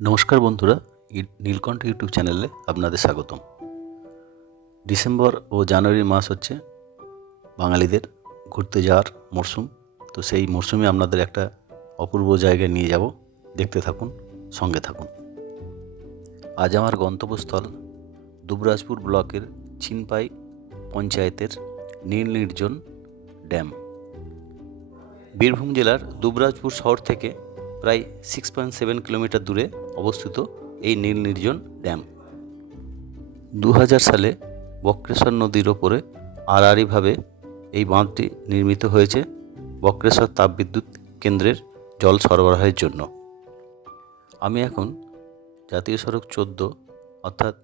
নমস্কার বন্ধুরা নীলকণ্ঠ ইউটিউব চ্যানেলে আপনাদের স্বাগতম। ডিসেম্বর ও জানুয়ারি মাস হচ্ছে বাঙালিদের ঘুরতে যাওয়ার মরশুম তো সেই মরশুমে আপনাদের একটা অপূর্ব জায়গায় নিয়ে যাব। দেখতে থাকুন, সঙ্গে থাকুন। আজ আমার গন্তব্যস্থল দুবরাজপুর ব্লকের চিনপাই পঞ্চায়েতের নীল নির্জন ড্যাম। বীরভূম জেলার দুবরাজপুর শহর থেকে প্রায় সিক্স পয়েন্ট সেভেন কিলোমিটার দূরে অবস্থিত এই নীল নির্জন ড্যাম। দু হাজার সালে বক্রেশ্বর নদীর ওপরে আড়াআড়িভাবে এই বাঁধটি নির্মিত হয়েছে বক্রেশ্বর তাপবিদ্যুৎ কেন্দ্রের জল সরবরাহের জন্য। আমি এখন জাতীয় সড়ক চোদ্দ, অর্থাৎ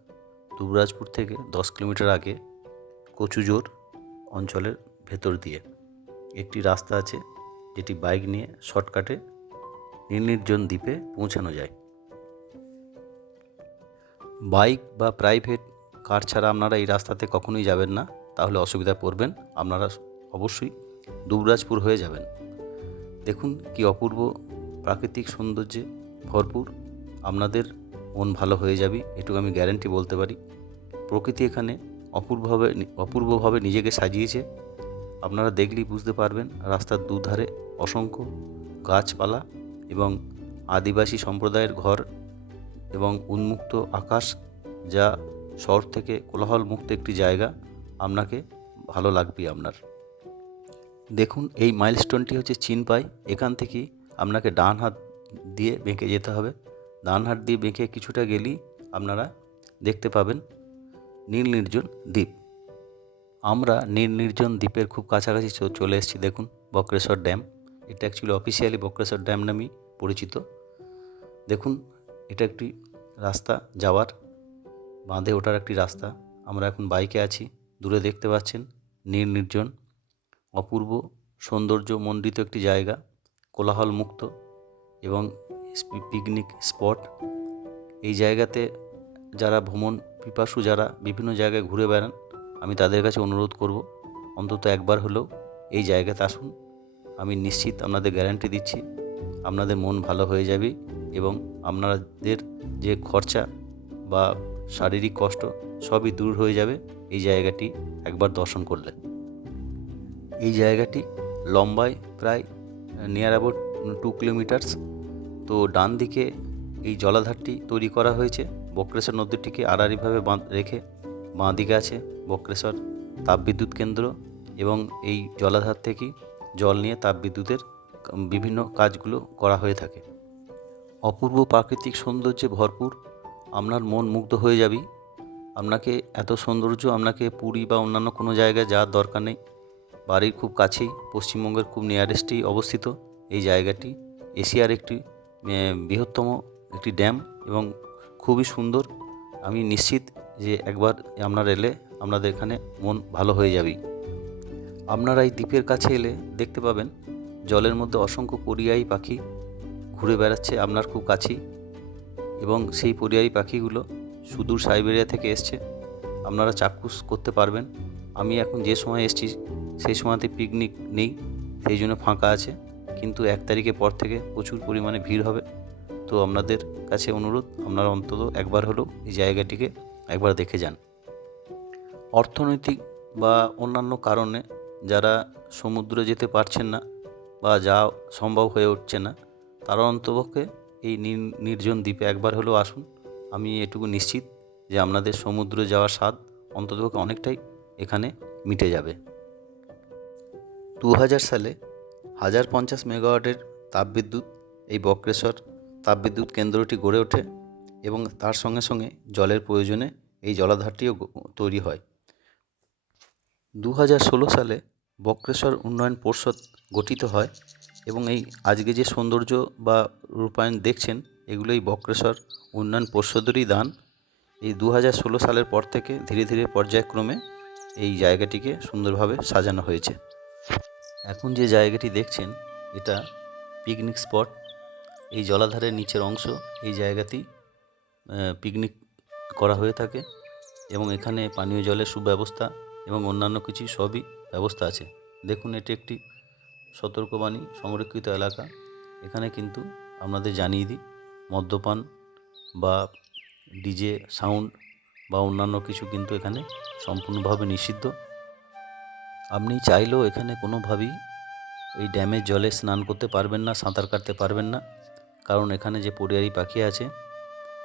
দুবরাজপুর থেকে দশ কিলোমিটার আগে কচুজোর অঞ্চলের ভেতর দিয়ে। একটি রাস্তা আছে যেটি বাইক নিয়ে শর্টকাটে নির্জন দ্বীপে পৌঁছানো যায়। বাইক বা প্রাইভেট কার ছাড়া আপনারা এই রাস্তাতে কখনোই যাবেন না, তাহলে অসুবিধা পড়বেন। আপনারা অবশ্যই দুবরাজপুর হয়ে যাবেন। দেখুন কি অপূর্ব প্রাকৃতিক সৌন্দর্যে ভরপুর। আপনাদের মন ভালো হয়ে যাবে, এটুকু আমি গ্যারেন্টি বলতে পারি। প্রকৃতি এখানে অপূর্বভাবে অপূর্বভাবে নিজেকে সাজিয়েছে। আপনারা দেখলেই বুঝতে পারবেন রাস্তার দুধারে অসংখ্য গাছপালা এবং আদিবাসী সম্প্রদায়ের ঘর এবং উন্মুক্ত আকাশ যা শহর থেকে কোলাহল মুক্ত একটি জায়গা, আপনাকে ভালো লাগবে আপনার। দেখুন, এই মাইলস্টোনটি হচ্ছে চিনপাই এখান থেকে আপনাকে ডান হাত দিয়ে বেঁকে যেতে হবে। ডান হাত দিয়ে বেঁকে কিছুটা গেলেই আপনারা দেখতে পাবেন নীল নির্জন দ্বীপ। আমরা নীল নির্জন দ্বীপের খুব কাছাকাছি চলে এসেছি, দেখুন, বক্রেশ্বর ড্যাম। এটা অ্যাকচুয়ালি অফিসিয়ালি বক্রেশ্বর ড্যাম নামেই পরিচিত। দেখুন, এটা একটি রাস্তা, যাওয়ার, বাঁধে ওঠার একটি রাস্তা। আমরা এখন বাইকে আছি, দূরে দেখতে পাচ্ছেন নীল নির্জন, অপূর্ব সৌন্দর্য মণ্ডিত একটি জায়গা, কোলাহল মুক্ত এবং পিকনিক স্পট। এই জায়গাতে যারা ভ্রমণ পিপাসু, যারা বিভিন্ন জায়গায় ঘুরে বেড়ান, আমি তাদের কাছে অনুরোধ করব, অন্তত একবার হলেও এই জায়গাতে আসুন। আমি নিশ্চিত আপনাদের গ্যারান্টি দিচ্ছি। আপনাদের মন ভালো হয়ে যাবে এবং আপনাদের যে খরচা বা শারীরিক কষ্ট সবই দূর হয়ে যাবে। এই জায়গাটি একবার দর্শন করলে। এই জায়গাটি লম্বায় প্রায় নিয়ার অ্যাবাউট টু কিলোমিটার্স তো ডান দিকে এই জলাধারটি তৈরি করা হয়েছে। বক্রেশ্বর নদীটিকে আড়াআড়িভাবে বাঁধ রেখে বাঁ দিকে আছে বক্রেশ্বর তাপবিদ্যুৎ কেন্দ্র এবং এই জলাধার থেকে জল নিয়ে তাপবিদ্যুতের বিভিন্ন কাজগুলো করা হয়ে থাকে। অপূর্ব প্রাকৃতিক সৌন্দর্যে ভরপুর। আপনার মন মুগ্ধ হয়ে যাবি। আপনাকে এত সৌন্দর্য, আপনাকে পুরী বা অন্যান্য কোনো জায়গায় যাওয়ার দরকার নেই। বাড়ির খুব কাছেই, পশ্চিমবঙ্গের খুব নিয়ারেস্টেই অবস্থিত এই জায়গাটি। এশিয়ার একটি বৃহত্তম একটি ড্যাম এবং খুবই সুন্দর। আমি নিশ্চিত যে একবার আপনারা এলে আপনাদের এখানে মন ভালো হয়ে যাবে আপনারা এই দ্বীপের কাছে এলে দেখতে পাবেন জলের মধ্যে অসংখ্য পরিযায়ী পাখি ঘুরে বেড়াচ্ছে আপনার খুব কাছেই। এবং সেই পরিযায়ী পাখিগুলো সুদূর সাইবেরিয়া থেকে এসছে। আপনারা চাক্ষুষ করতে পারবেন। আমি এখন যে সময় এসেছি, সেই সময়তে পিকনিক নেই, সেই জন্য ফাঁকা আছে। কিন্তু এক তারিখের পর থেকে প্রচুর পরিমাণে ভিড় হবে। তো আপনাদের কাছে অনুরোধ, আপনারা অন্তত একবার হলেও এই জায়গাটিকে একবার দেখে যান। অর্থনৈতিক বা অন্যান্য কারণে যারা সমুদ্রে যেতে পারছেন না বা যা সম্ভব হয়ে উঠছে না, তারা অন্তপক্ষে এই নির্জন দ্বীপে একবার হলেও আসুন। আমি এটুকু নিশ্চিত যে আপনাদের সমুদ্রে যাওয়ার স্বাদ অন্ততপক্ষে অনেকটাই এখানে মিটে যাবে। দু হাজার সালে হাজার পঞ্চাশ মেগাওয়াটের তাপবিদ্যুৎ, এই বক্রেশ্বর তাপবিদ্যুৎ কেন্দ্রটি গড়ে ওঠে এবং তার সঙ্গে সঙ্গে জলের প্রয়োজনে এই জলাধারটিও তৈরি হয়। দু হাজার ষোলো সালে বক্রেশ্বর উন্নয়ন পর্ষদ গঠিত হয় এবং এই আজকে যে সৌন্দর্য বা রূপায়ণ দেখছেন এগুলো এই বক্রেশ্বর উন্নয়ন পর্ষদেরই দান। এই দু হাজার ষোলো সালের পর থেকে ধীরে ধীরে পর্যায়ক্রমে এই জায়গাটিকে সুন্দরভাবে সাজানো হয়েছে। এখন যে জায়গাটি দেখছেন, এটা পিকনিক স্পট। এই জলাধারের নিচের অংশ এই জায়গাটি পিকনিক করা হয়ে থাকে এবং এখানে পানীয় জলের সুব্যবস্থা এবং অন্যান্য কিছু সবই ব্যবস্থা আছে। দেখুন, এটি একটি সতর্কবাণী, সংরক্ষিত এলাকা। এখানে কিন্তু আপনাদের জানিয়ে দিই, মদ্যপান বা ডিজে সাউন্ড বা অন্যান্য কিছু কিন্তু এখানে সম্পূর্ণভাবে নিষিদ্ধ। আপনি চাইলেও এখানে কোনোভাবেই এই ড্যামের জলে স্নান করতে পারবেন না, সাঁতার কাটতে পারবেন না। কারণ এখানে যে পরিযায়ী পাখি আছে,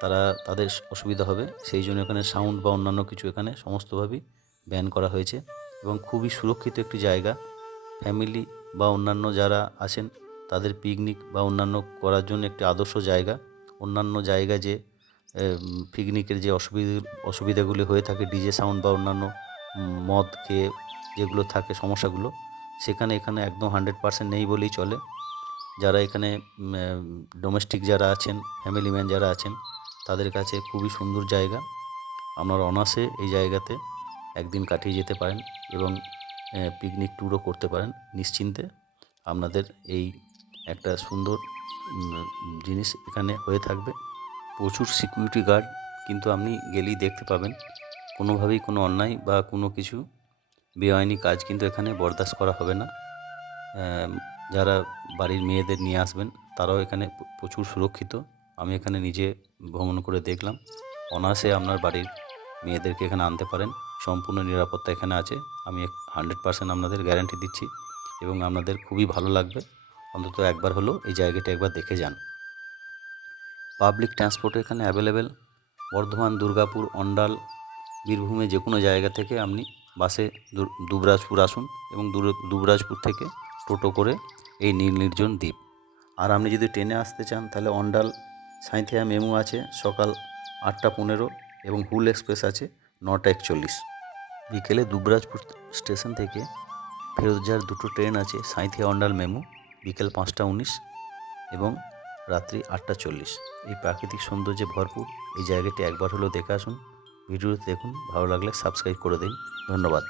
তারা তাদের অসুবিধা হবে। সেই জন্য এখানে সাউন্ড বা অন্যান্য কিছু এখানে সমস্তভাবেই ব্যান করা হয়েছে। এবং খুবই সুরক্ষিত একটি জায়গা। ফ্যামিলি বা অন্যান্য যারা আছেন, তাদের পিকনিক বা অন্যান্য করার জন্য একটি আদর্শ জায়গা। অন্যান্য জায়গা যে পিকনিকের যে অসুবিধে, অসুবিধাগুলি হয়ে থাকে ডিজে সাউন্ড বা অন্যান্য মদ খেয়ে যেগুলো থাকে, সমস্যাগুলো, সেখানে এখানে একদম হান্ড্রেড পার্সেন্ট নেই বলেই চলে। যারা এখানে ডোমেস্টিক যারা আছেন ফ্যামিলি ম্যান যারা আছেন, তাদের কাছে খুবই সুন্দর জায়গা। আপনারা অনাসে এই জায়গাতে একদিন কাটিয়ে যেতে পারেন এবং পিকনিক ট্যুরও করতে পারেন নিশ্চিন্তে। আপনাদের এই একটা সুন্দর জিনিস এখানে হয়ে থাকবে। প্রচুর সিকিউরিটি গার্ড কিন্তু আপনি গেলেই দেখতে পাবেন। কোনোভাবেই কোনো অন্যায় বা কোনো কিছু বেআইনি কাজ কিন্তু এখানে বরদাস্ত করা হবে না। যারা বাড়ির মেয়েদের নিয়ে আসবেন তারাও এখানে প্রচুর সুরক্ষিত। আমি এখানে নিজে ভ্রমণ করে দেখলাম। অনায়াসে আপনার বাড়ির মেয়েদেরকে এখানে আনতে পারেন। সম্পূর্ণ নিরাপত্তা এখানে আছে। আমি হান্ড্রেড পার্সেন্ট আপনাদের গ্যারান্টি দিচ্ছি এবং আপনাদের খুবই ভালো লাগবে। অন্তত একবার হলেও এই জায়গাটা একবার দেখে যান। পাবলিক ট্রান্সপোর্ট এখানে অ্যাভেলেবেল বর্ধমান, দুর্গাপুর, অন্ডাল, বীরভূমে যে কোনো জায়গা থেকে আপনি বাসে দুবরাজপুর আসুন এবং দুবরাজপুর থেকে টোটো করে এই নীল নির্জন দ্বীপ। আর আপনি যদি ট্রেনে আসতে চান, তাহলে অন্ডাল সাঁইথিয়া মেমু আছে। সকাল আটটা পনেরো। এবং হুল এক্সপ্রেস আছে নটা একচল্লিশ। বিকেলে দুবরাজপুর স্টেশন থেকে ফেরত যাওয়ার দুটো ট্রেন আছে সাঁইথিয়া অন্ডাল মেমো, বিকেল পাঁচটা উনিশ এবং রাত্রি আটটা চল্লিশ। এই প্রাকৃতিক সৌন্দর্যে ভরপুর এই জায়গাটি একবার হলেও দেখে আসুন। ভিডিওটি দেখুন, ভালো লাগলে সাবস্ক্রাইব করে দিন। ধন্যবাদ।